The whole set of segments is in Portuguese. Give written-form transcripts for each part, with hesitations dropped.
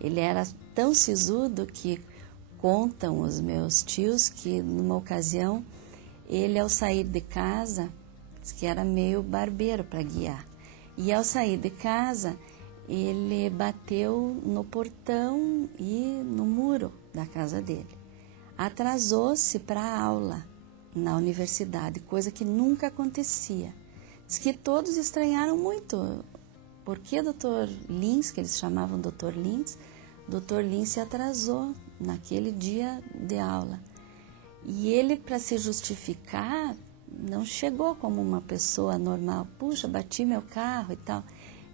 Ele era tão sisudo que contam os meus tios que numa ocasião ele, ao sair de casa, diz que era meio barbeiro para guiar, e ao sair de casa ele bateu no portão e no muro da casa dele. Atrasou-se para a aula na universidade, coisa que nunca acontecia. Diz que todos estranharam muito, porque o Dr. Lins, que eles chamavam Dr. Lins, Dr. Lins se atrasou naquele dia de aula. E ele, para se justificar, não chegou como uma pessoa normal. Puxa, bati meu carro e tal.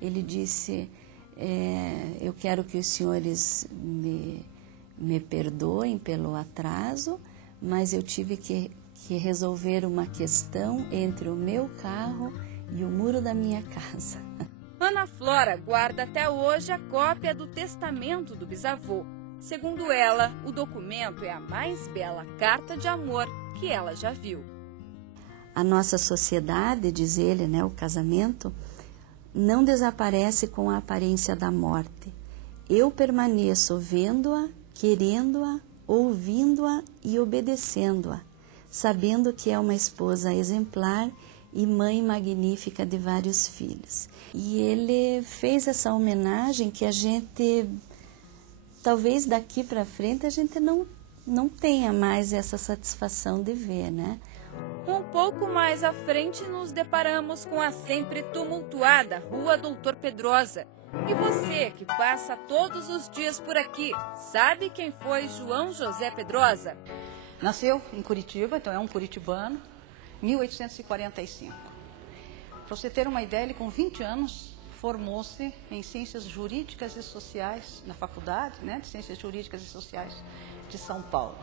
Ele disse, eu quero que os senhores me perdoem pelo atraso, mas eu tive que resolver uma questão entre o meu carro e o muro da minha casa. Ana Flora guarda até hoje a cópia do testamento do bisavô. Segundo ela, o documento é a mais bela carta de amor que ela já viu. A nossa sociedade, diz ele, né, o casamento, não desaparece com a aparência da morte. Eu permaneço vendo-a, querendo-a, ouvindo-a e obedecendo-a, sabendo que é uma esposa exemplar e mãe magnífica de vários filhos. E ele fez essa homenagem que a gente, talvez daqui para frente, a gente não tenha mais essa satisfação de ver, né? Um pouco mais à frente nos deparamos com a sempre tumultuada Rua Doutor Pedrosa. E você que passa todos os dias por aqui, sabe quem foi João José Pedrosa? Nasceu em Curitiba, então é um curitibano, 1845. Para você ter uma ideia, ele com 20 anos formou-se em Ciências Jurídicas e Sociais, na faculdade, né, de Ciências Jurídicas e Sociais de São Paulo.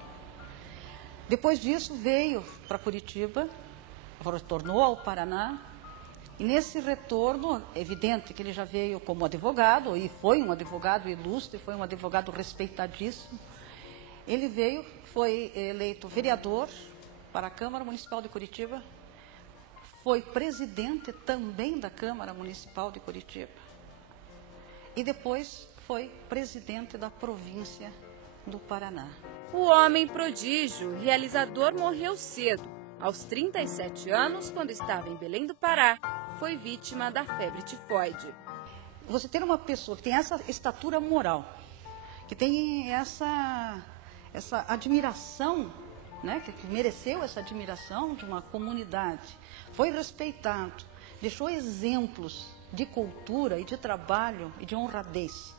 Depois disso veio para Curitiba, retornou ao Paraná, e nesse retorno, é evidente que ele já veio como advogado, e foi um advogado ilustre, foi um advogado respeitadíssimo. Ele veio, foi eleito vereador para a Câmara Municipal de Curitiba, foi presidente também da Câmara Municipal de Curitiba, e depois foi presidente da província do Paraná. O homem prodígio, realizador, morreu cedo. Aos 37 anos, quando estava em Belém do Pará, foi vítima da febre tifoide. Você ter uma pessoa que tem essa estatura moral, que tem essa admiração, né, que mereceu essa admiração de uma comunidade, foi respeitado, deixou exemplos de cultura e de trabalho e de honradez.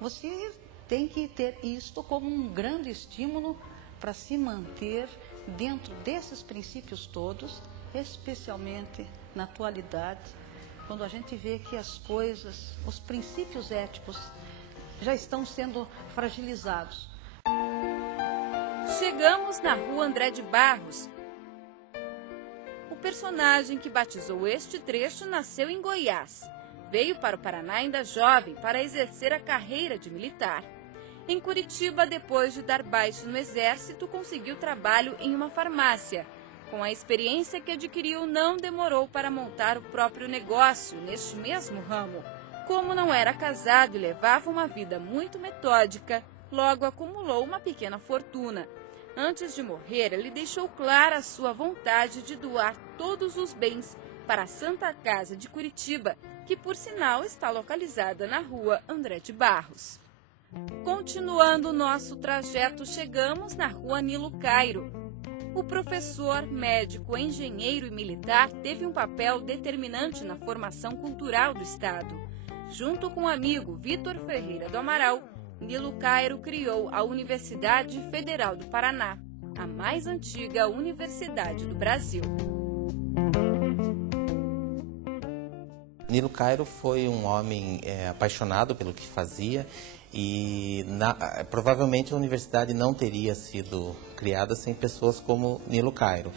Você tem que ter isto como um grande estímulo para se manter dentro desses princípios todos, especialmente na atualidade, quando a gente vê que as coisas, os princípios éticos já estão sendo fragilizados. Chegamos na Rua André de Barros. O personagem que batizou este trecho nasceu em Goiás. Veio para o Paraná ainda jovem para exercer a carreira de militar. Em Curitiba, depois de dar baixa no Exército, conseguiu trabalho em uma farmácia. Com a experiência que adquiriu, não demorou para montar o próprio negócio neste mesmo ramo. Como não era casado e levava uma vida muito metódica, logo acumulou uma pequena fortuna. Antes de morrer, ele deixou clara a sua vontade de doar todos os bens para a Santa Casa de Curitiba, que por sinal está localizada na Rua André de Barros. Continuando o nosso trajeto, chegamos na Rua Nilo Cairo. O professor, médico, engenheiro e militar teve um papel determinante na formação cultural do Estado. Junto com o amigo Vitor Ferreira do Amaral, Nilo Cairo criou a Universidade Federal do Paraná, a mais antiga universidade do Brasil. Nilo Cairo foi um homem apaixonado pelo que fazia e provavelmente a universidade não teria sido criada sem pessoas como Nilo Cairo.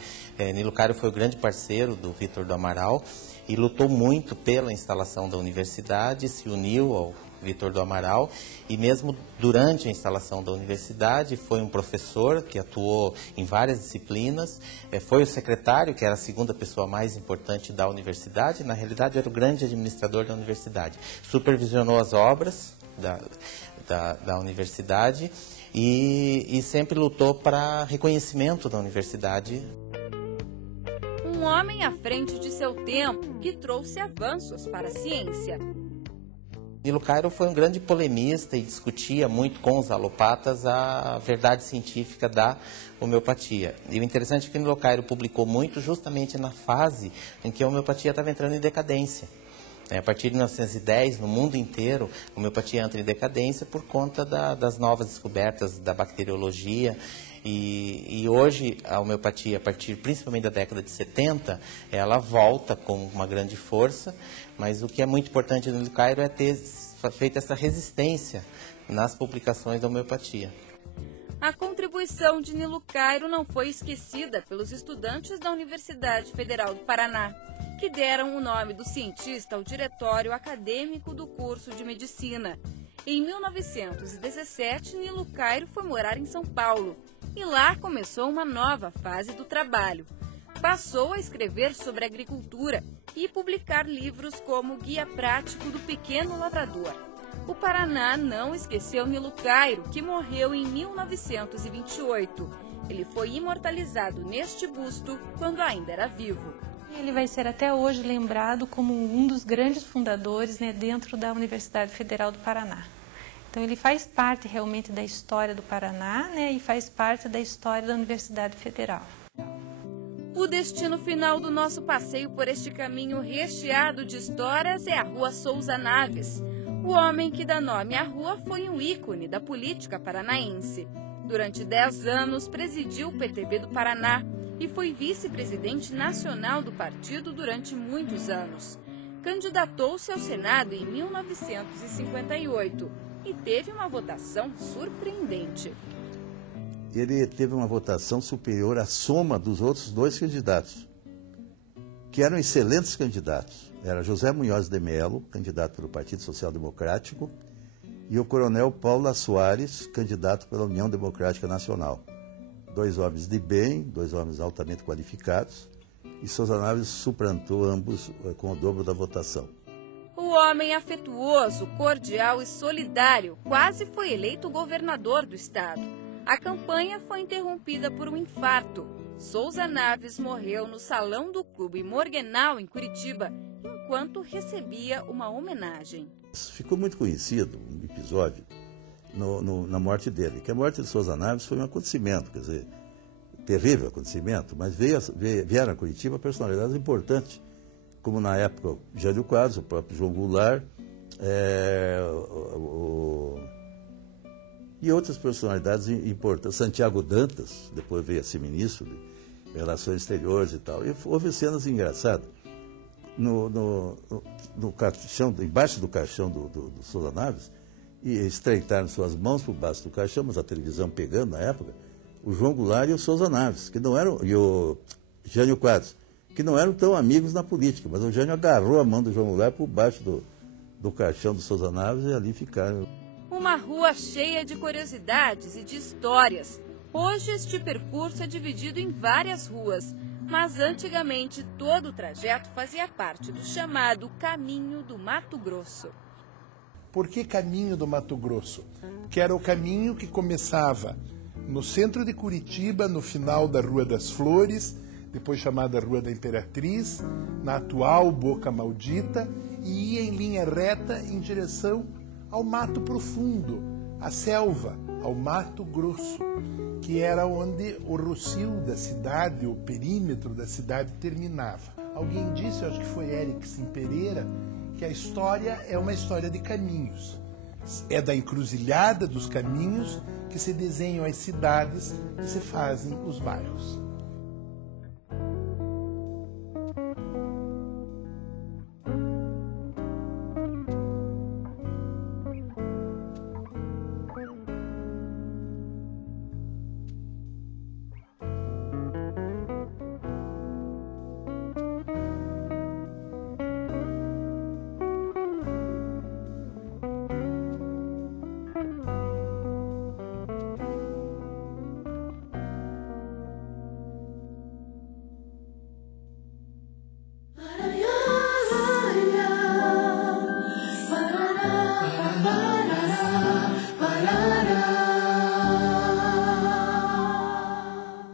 Nilo Cairo foi o grande parceiro do Vitor do Amaral e lutou muito pela instalação da universidade, se uniu ao Vitor do Amaral, e mesmo durante a instalação da universidade foi um professor que atuou em várias disciplinas, foi o secretário, que era a segunda pessoa mais importante da universidade, na realidade era o grande administrador da universidade, supervisionou as obras da universidade e sempre lutou para reconhecimento da universidade. Um homem à frente de seu tempo que trouxe avanços para a ciência. Nilo Cairo foi um grande polemista e discutia muito com os alopatas a verdade científica da homeopatia. E o interessante é que Nilo Cairo publicou muito justamente na fase em que a homeopatia estava entrando em decadência. A partir de 1910, no mundo inteiro, a homeopatia entra em decadência por conta das novas descobertas da bacteriologia. E hoje a homeopatia, a partir principalmente da década de 70, ela volta com uma grande força, mas o que é muito importante no Nilo Cairo é ter feito essa resistência nas publicações da homeopatia. A contribuição de Nilo Cairo não foi esquecida pelos estudantes da Universidade Federal do Paraná, que deram o nome do cientista ao diretório acadêmico do curso de medicina. Em 1917, Nilo Cairo foi morar em São Paulo e lá começou uma nova fase do trabalho. Passou a escrever sobre agricultura e publicar livros como o Guia Prático do Pequeno Lavrador. O Paraná não esqueceu Nilo Cairo, que morreu em 1928. Ele foi imortalizado neste busto quando ainda era vivo. Ele vai ser até hoje lembrado como um dos grandes fundadores, né, dentro da Universidade Federal do Paraná. Então ele faz parte realmente da história do Paraná, né, e faz parte da história da Universidade Federal. O destino final do nosso passeio por este caminho recheado de histórias é a Rua Souza Naves. O homem que dá nome à rua foi um ícone da política paranaense. Durante 10 anos presidiu o PTB do Paraná e foi vice-presidente nacional do partido durante muitos anos. Candidatou-se ao Senado em 1958 e teve uma votação surpreendente. Ele teve uma votação superior à soma dos outros dois candidatos, que eram excelentes candidatos. Era José Munhoz de Mello, candidato pelo Partido Social Democrático, e o coronel Paulo Soares, candidato pela União Democrática Nacional. Dois homens de bem, dois homens altamente qualificados, e Souza Naves suplantou ambos com o dobro da votação. O homem afetuoso, cordial e solidário quase foi eleito governador do estado. A campanha foi interrompida por um infarto. Souza Naves morreu no salão do Clube Morgenal, em Curitiba, enquanto recebia uma homenagem. Ficou muito conhecido um episódio na morte dele, que a morte de Souza Naves foi um acontecimento, quer dizer, terrível acontecimento, mas vieram a Curitiba personalidades importantes, como na época Jânio Quadros, o próprio João Goulart, e outras personalidades importantes. Santiago Dantas, depois veio a ser ministro de Relações Exteriores e tal. E houve cenas engraçadas. No caixão, embaixo do caixão do Souza Naves, e estreitaram suas mãos por baixo do caixão, mas a televisão pegando na época, o João Goulart e o Souza Naves, que não eram, e o Jânio Quadros, que não eram tão amigos na política, mas o Jânio agarrou a mão do João Goulart por baixo do caixão do Souza Naves e ali ficaram. Uma rua cheia de curiosidades e de histórias. Hoje este percurso é dividido em várias ruas, mas antigamente todo o trajeto fazia parte do chamado Caminho do Mato Grosso. Por que Caminho do Mato Grosso? Que era o caminho que começava no centro de Curitiba, no final da Rua das Flores, depois chamada Rua da Imperatriz, na atual Boca Maldita, e ia em linha reta em direção ao Mato Profundo, à selva, ao Mato Grosso, que era onde o rocio da cidade, o perímetro da cidade terminava. Alguém disse, eu acho que foi Erikson Pereira, que a história é uma história de caminhos. É da encruzilhada dos caminhos que se desenham as cidades, que se fazem os bairros.